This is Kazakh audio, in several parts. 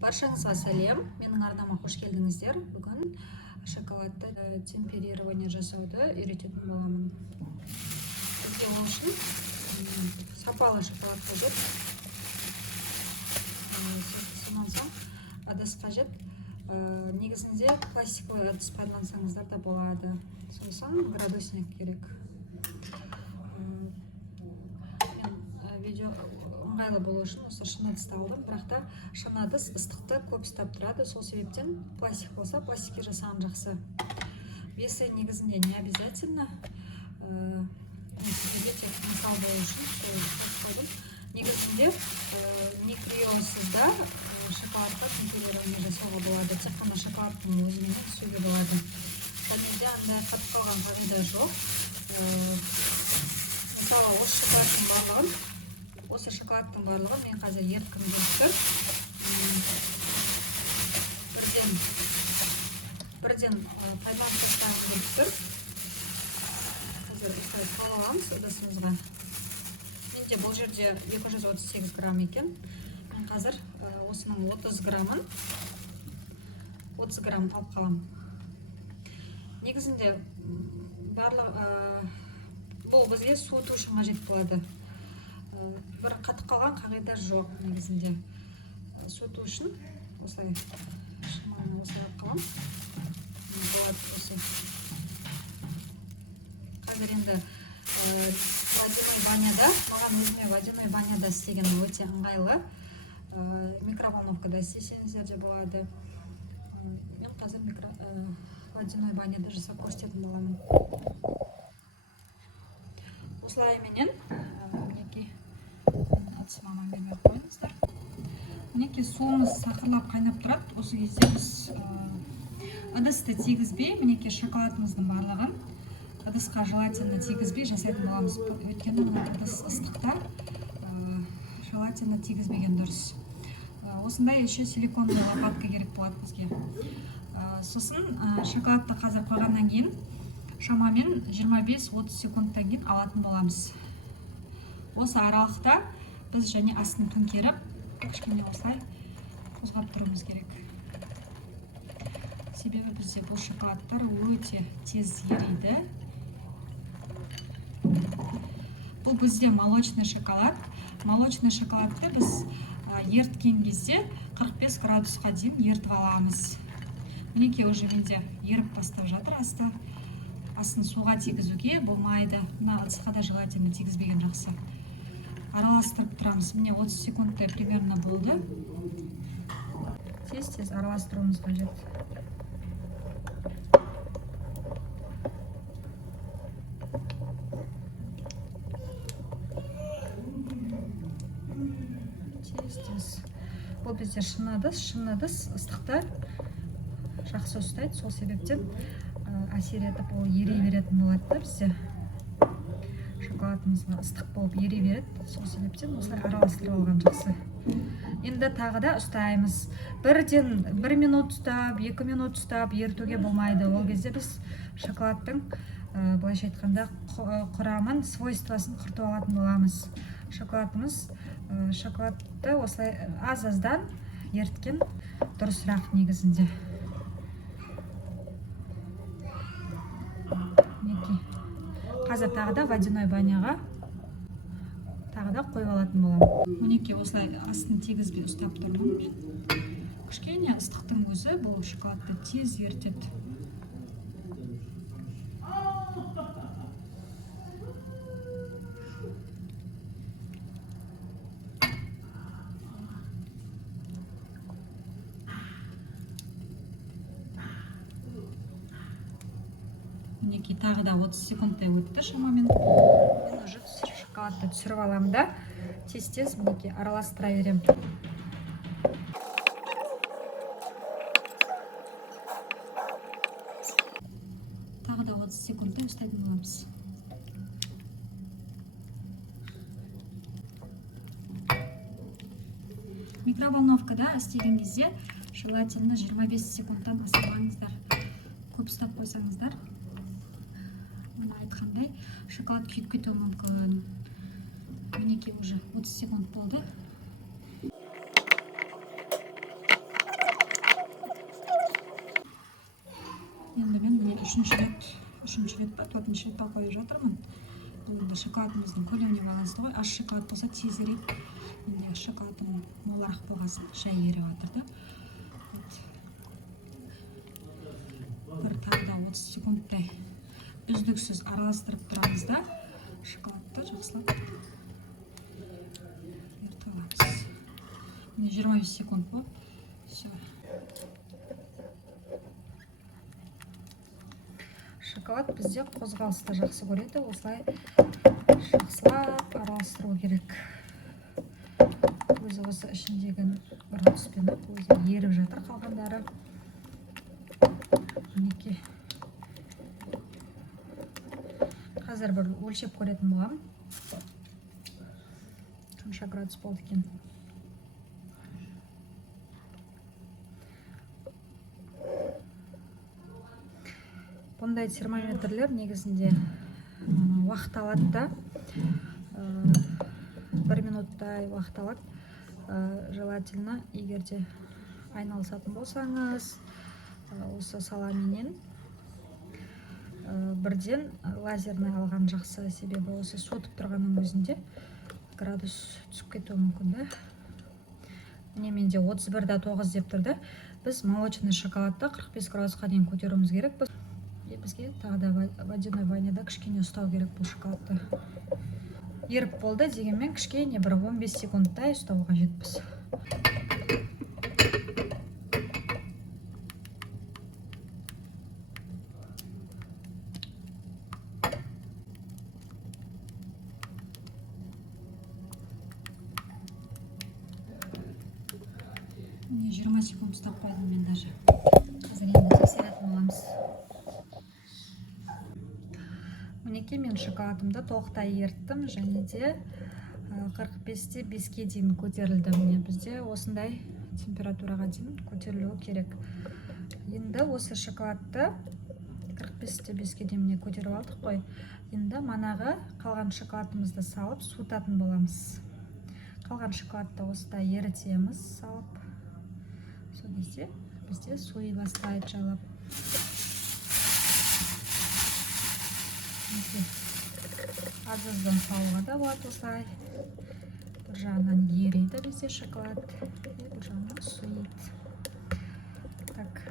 Баршаңызға сәлем. Менің арнама қош келдіңіздер. Бүгін шоколадты темперирование жасауды үйрететін боламын. Бізге ол үшін сапалы шоколад қажет. Сонан соң ыдыс қажет. Негізінде пластиковый ыдыс пайдалансаңыздар да болады. Сосын градусник керек. Видео ыңғайлы болу үшін осы шыны ыдысты алдым, бірақ та шыны ыдыс ыстықты көп ұстап тұрады. Сол себептен пластик болса, пластикке жасаған жақсы. Весі негізінде не обязательно. Сізге тек мысал болу үшін қойдым. Негізінде микриосызда шоколадқа темперирование жасауға болады. Тек қана шоколадтың өзімен түсуге болады. Және де андай қатып қалған қағида жоқ. Мысалы, осы шоколадтың барлығын мен қазір ерткім келіп тұр. Бірден пайдаланып тастағым келіп тұр. Қазір осылай саламыз ыдысымызға. Менде бұл жерде 238 грамм екен. Мен қазір осының 30 грамм алып қалам. Негізінде бұл бізге суыту үшін қажет болады. Бір қатып қалған қағида жоқ негізінде. Суыту үшін осылай шаманы осылай алып қалам. Болады осы. Қазір енді водяной баняда, маған өзіме водяной баняда істеген өте ыңғайлы. Микроволновкада істесеңіздер де болады. Мен қазір водяной баняда жасап көрсететін боламын. Осылай менен мінекей мамам беріп қойыңыздар. Мінекей суымыз сақырлап қайнап тұрады. Осы кезде біз ыдысты тигізбей, мінекей шоколадымыздың барлығын ыдысқа желательно тигізбей жасайтын боламыз. Өйткені ыдыс ыстықта желательно тигізбеген дұрыс. Осындай еще силиконный лопатка керек болады бізге. Сосын шоколадты қазір қойғаннан кейін шамамен 25-30 секундтан кейін алатын боламыз. Осы аралықта біз және астын төңкеріп, кішкене осылай қозғап тұруымыз керек. Себебі бізде бұл шоколадтар өте тез ериді. Бұл бізде молочный шоколад. Молочный шоколадты біз ерткен кезде 45 градусқа дейін ертіп аламыз. Мінекей уже менде еріп бастап жатыр асты. Астын суға тигізуге болмайды. Мына ыдысқа да желательно тигізбеген жақсы. Араластырып тұрамыз. Міне 30 секундтай примерно болды. Тез-тез араластыруымыз қажет. Тез-тез. Бұл бізде шыны ыдыс ыстықты жақсы ұстайды. Сол себептен әсер етіп ол ере беретін болады да бізде. Шоколадымызға ыстық болып ере береді. Сол себептен осылай араластырып алған жақсы. Енді тағы да ұстаймыз. Бірден 1 минут ұстап, 2 минут ұстап ертуге болмайды. Ол кезде біз шоколадтың былайша айтқанда құрамын, свойствосын құртып алатын боламыз. Шоколадты осылай аз-аздан ерткен дұрысырақ негізінде. Қазір тағы да водяной баняға тағы да қойып алатын боламын. Мінекей осылай астын тигізбей ұстап тұрмын мен. Кішкене ыстықтың өзі бұл шоколадты тез ертеді. Мінекей тағы да 30 секундтай өтті шамамен. Мен уже шоколадты түсіріп аламын да, тез-тез мінекей араластыра берем. Тағы да 30 секундтай ұстайтын боламыз. Микроволновкада істеген кезде желательно 25 секундтан асырмаңыздар. Көп ұстап қойсаңыздар, айтқандай шоколад күйіп кетуі мүмкін. Мінекей уже 30 секунд болды. үшінші рет па төртінші рет қойып жатырмын. Енді шоколадымыздың көлеміне байланысты ғой. Аш шоколад болса тезірек, енді шоколадым молырақ болғасын, жай еріп жатыр да. Бір тағы да 30 секундтай үздіксіз араластырып тұрамыз да, шоколадты жақсылап ерітіп аламыз. Міне 25 секунд болды. Все. Шоколад бізде қозғалысты жақсы көреді, осылай жақсылап араластыру керек. Өзі осы ішіндегі градуспен өзі еріп жатыр, қалғандары. Мінекей. Қазір бір өлшеп көретін болам. Қанша градус болды екен. Бұндай термометрлер негізінде уақыт алады да, 1 минуттай уақыт алады. Желательно, егерде айналысатын болсаңыз, осы саламенен бірден лазерный алған жақсы, себебі осы суытып тұрғанның өзінде градус түсіп кетуі мүмкін да. Міне менде 31,9 деп тұрды. Біз молочный шоколадты 45 градусқа дейін көтеруіміз керек. Бізге тағы да водяной баняда кішкене ұстау керек бұл шоколадты. Еріп болды дегенмен кішкене бір 15 секундтай ұстауға жетпіз. Міне 20 секунд ұстап қойдым мен даже. Қазір енді тексеретін боламыз. Мінекей мен шоколадымды толықтай ерттім, және де 45-те 5-ке дейін көтерілді. Міне бізде осындай температураға дейін көтерілуі керек. Енді осы шоколадты 45-те 5-ке дейін көтеріп алдық қой. Енді манағы қалған шоколадымызды салып суытатын боламыз. Қалған шоколадты осыда ерітеміз салып. Сол кезде бізде суи бастайды жайлап. Азыздан салуға да болады осылай. Бір жағынан ериді бізде шоколад, бір жағынан суиды. Так,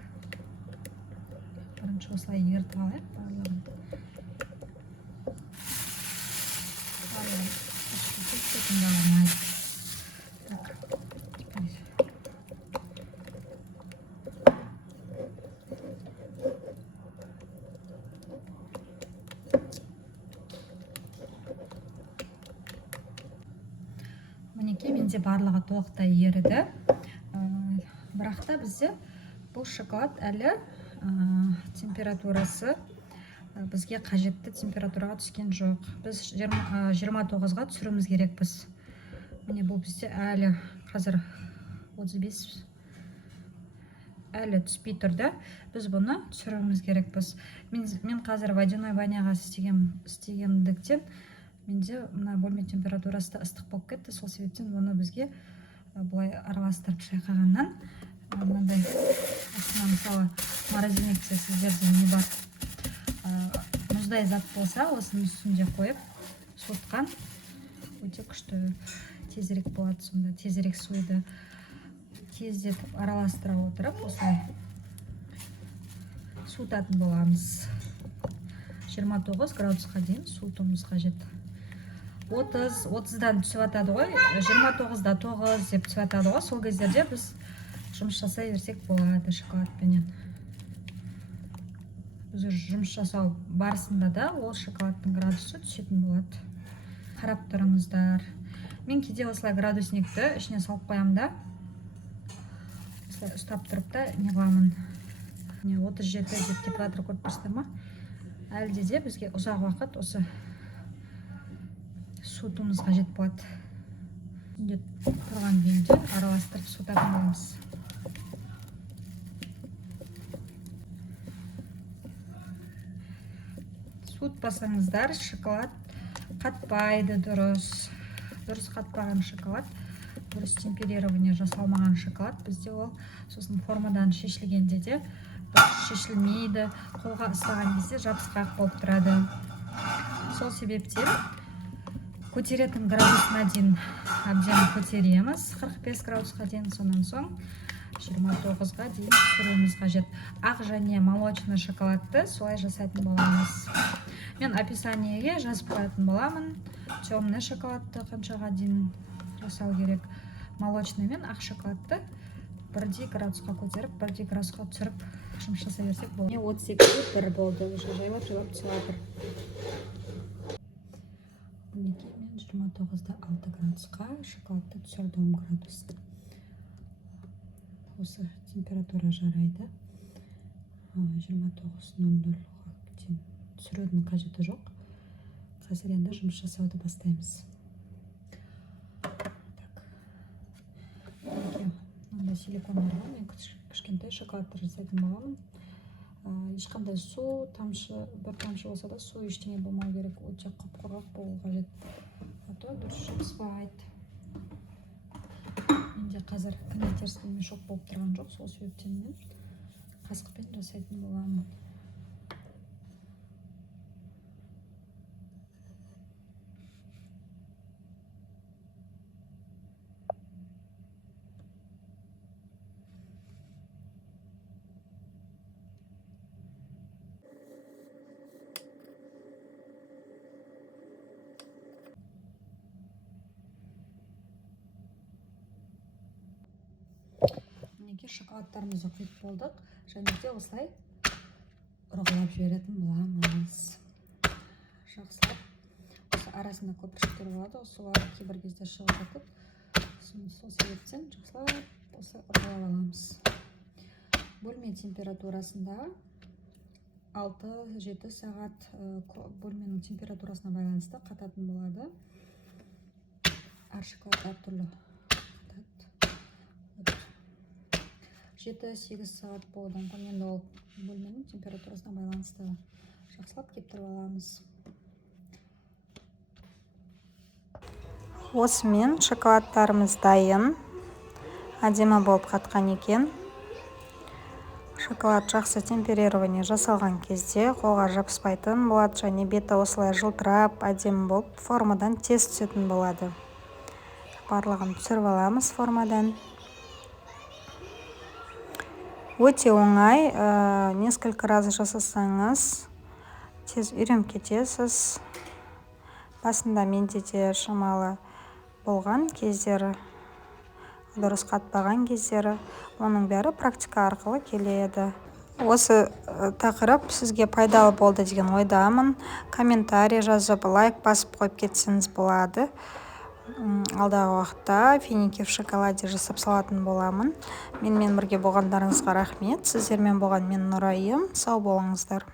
бірінші осылай ерітіп алайық барлығын. Барлығын үстін жағылмайды. Так, теперь мінекей менде барлығы толықтай еріді. Бірақ та бізде бұл шоколад әлі температурасы бізге қажетті температураға түскен жоқ. Біз 29-ға түсіруіміз керекпіз. Міне бұл бізде әлі қазір 35 әлі түспей тұрды. Біз бұны түсіруіміз керекпіз. Мен қазір водяной баняға істегендіктен менде мына бөлме температурасы ыстық болып кетті. Сол себептен оны бізге бұлай араластырып шайқағаннан мынандай астына мысалы морозильникте сіздерде не бар, мұздай зат болса, осының үстінде қойып суытқан өте күшті тезірек болады. Сонда тезірек суиды. Тездетіп араластыра отырып осылай суытатын боламыз. 29 градусқа дейін суытуымыз қажет. 30-дан түсіп атады ғой, 29-да 9 деп түсіп атады ғой. Сол кездерде біз жұмыс жасай берсек болады шоколадпенен. Біз жұмыс жасау барысында да ол шоколадтың градусы түсетін болады. Қарап тұрыңыздар. Мен кейде осылай градусникті ішіне салып қоямын да, осылай ұстап тұрып та не қыламын. 37 деп температура көріп тұрсыздар ма? Әлде де бізге ұзақ уақыт осы суытуымыз қажет болады. Тұрған күйінде араластырып суытатын боламыз. Суытпасаңыздар, шоколад қатпайды дұрыс. Дұрыс қатпаған шоколад, дұрыс темперирование жасалмаған шоколад бізде ол сосын формадан шешілгенде де шешілмейді, қолға ұстаған кезде жабысқақ болып тұрады. Сол себептен көтеретін градусына дейін әбден көтереміз, 45 градусқа дейін, сонан соң 29-ға дейін пісіруіміз қажет. Ақ және молочный шоколадты солай жасайтын боламыз. Мен описаниеге жазып қоятын боламын. Темный шоколадты қаншаға дейін жасау керек, молочный мен ақ шоколадты 1 градусқа көтеріп, 1 градусқа түсіріп жұмыс жасай берсек болады. 38-де 1 болды, уже жайлап түсіп жатыр. Мінекей мен 29-да 6 градусқа шоколадты түсірдім градусты. Осы температура жарайды. 29:00-ға дейін түсірудің қажеті жоқ. Қазір енді жұмыс жасауды бастаймыз. Мында силикондарға мен кішкентай шоколадты жасайтын боламын. Ешқандай су, бір тамшы болса да су ештеңе болмау керек. Өте құп-құрғақ болу қажет. То дұрыс жұмыспайды. Менде қазір кондитерский мешок болып тұрған жоқ, сол себептен мен қасықпен жасайтын боламын. Мінекей шоколадтарымызды құйып болдық, және де осылай ұрғылап жіберетін боламыз. Жақсылап, осы арасында көпіршіктер болады, солар кейбір кезде шығып жатып, сол себептен жақсылап осылай ұрғылап аламыз. Бөлме температурасында 6-7 сағат бөлменің температурасына байланысты қататын болады. Әр шоколад әртүрлі қатады. 7-8 сағат болудан кейін ол бөлменің температурасына байланысты жақсылап кептіріп аламыз. Осымен шоколадтарымыз дайын. Әдемі болып қатқан екен. Шоколад жақсы темперирование жасалған кезде қолға жабыспайтын болады, және беті осылай жылтырап, әдемі болып формадан тез түсетін болады. Барлығын түсіріп аламыз формадан. Өте оңай, несколько раз жасасаңыз тез үйреніп кетесіз. Басында менде де шамалы болған кездері, дұрыс қатпаған кездері, оның бәрі практика арқылы келеді. Осы тақырып сізге пайдалы болды деген ойдамын. Комментарий жазып, лайк басып қойып кетсеңіз болады. Алдағы уақытта финики в шоколаде жасап салатын боламын. Менімен бірге болғандарыңызға рахмет. Сіздермен болған мен Нұрайым. Сау болыңыздар.